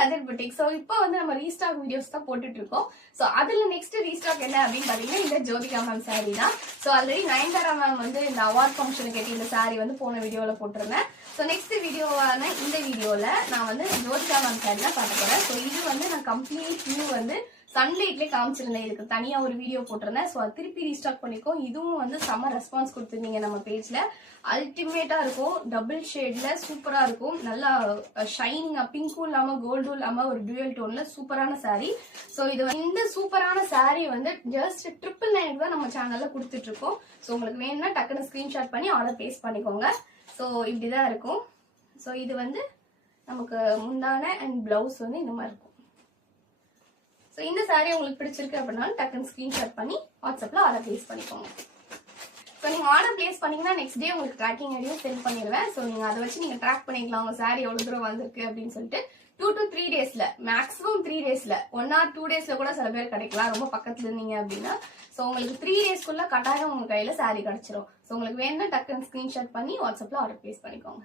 கதிர் boutique. So இப்போ வந்து நம்ம ரீஸ்டாக் வீடியோஸ் தான் போட்டுட்டு இருக்கோம். ஸோ அதுல நெக்ஸ்ட் ரீஸ்டாக் என்ன அப்படின்னு பாத்தீங்கன்னா இந்த ஜோதிகா மேம் சாரி தான். ஸோ ஆல்ரெடி நயன்தாரா மேம் வந்து இந்த அவார்ட் ஃபங்க்ஷனுக்கு கேட்டு இந்த சாரி வந்து போன வீடியோல போட்டிருந்தேன். ஸோ நெக்ஸ்ட் வீடியோவான இந்த வீடியோல நான் வந்து ஜோதிகா மேம் சாரி தான் பார்க்க போறேன். ஸோ இது வந்து நான் கம்ப்ளீட் வியூ வந்து சன்லைட்லேயே காமிச்சிருந்தேன். இதுக்கு தனியா ஒரு வீடியோ போட்டிருந்தேன். ஸோ அது திருப்பி ரீஸ்டாக் பண்ணிக்கோ. இதுவும் வந்து செம்ம ரெஸ்பான்ஸ் கொடுத்துருந்தீங்க நம்ம பேஜ்ல. அல்டிமேட்டா இருக்கும், டபுள் ஷேட்ல சூப்பரா இருக்கும், நல்லா ஷைனிங்கா பிங்க்கும் இல்லாம கோல்டும் இல்லாம ஒரு டூயல் டோன்ல சூப்பரான சாரி. ஸோ இது இந்த சூப்பரான சாரி வந்து ஜஸ்ட் 999 தான் நம்ம சேனல்ல கொடுத்துட்டு இருக்கோம். ஸோ உங்களுக்கு வேணும்னா டக்குன்னு ஸ்கிரீன்ஷாட் பண்ணி ஆர்டர் பிளேஸ் பண்ணிக்கோங்க. ஸோ இப்படிதான் இருக்கும். ஸோ இது வந்து நமக்கு முந்தான அண்ட் பிளவுஸ் வந்து இந்த மாதிரி இருக்கும். ஸோ இந்த சாரி உங்களுக்கு பிடிச்சிருக்கு அப்படின்னா டக்குன்னு ஸ்கிரீன்ஷாட் பண்ணி வாட்ஸ்அப்ல ஆர்டர் பிளேஸ் பண்ணிக்கோங்க. ஸோ நீங்க ஆர்டர் பிளேஸ் பண்ணீங்கன்னா நெக்ஸ்ட் டே உங்களுக்கு ட்ராக்கிங் ஐடியும் சென்ட் பண்ணிடுவேன். ஸோ நீங்க அதை வச்சு நீங்க ட்ராக் பண்ணிக்கலாம் உங்க சாரி எவ்வளவு தூரம் வந்திருக்கு அப்படின்னு சொல்லிட்டு 2 to 3 டேஸ்ல, மேக்ஸிமம் 3 டேஸ்ல, 1 or 2 டேஸ்ல கூட சில பேர் கிடைக்கலாம் ரொம்ப பக்கத்துல இருந்தீங்க அப்படின்னா. ஸோ உங்களுக்கு 3 டேஸ்க்குள்ள கட்டாயம் உங்க கையில சாரி கிடைச்சிரும். ஸோ உங்களுக்கு வேணும்னா டக்குன்னு ஸ்கிரீன்ஷாட் பண்ணி வாட்ஸ்அப்ல ஆர்டர் பிளேஸ் பண்ணிக்கோங்க.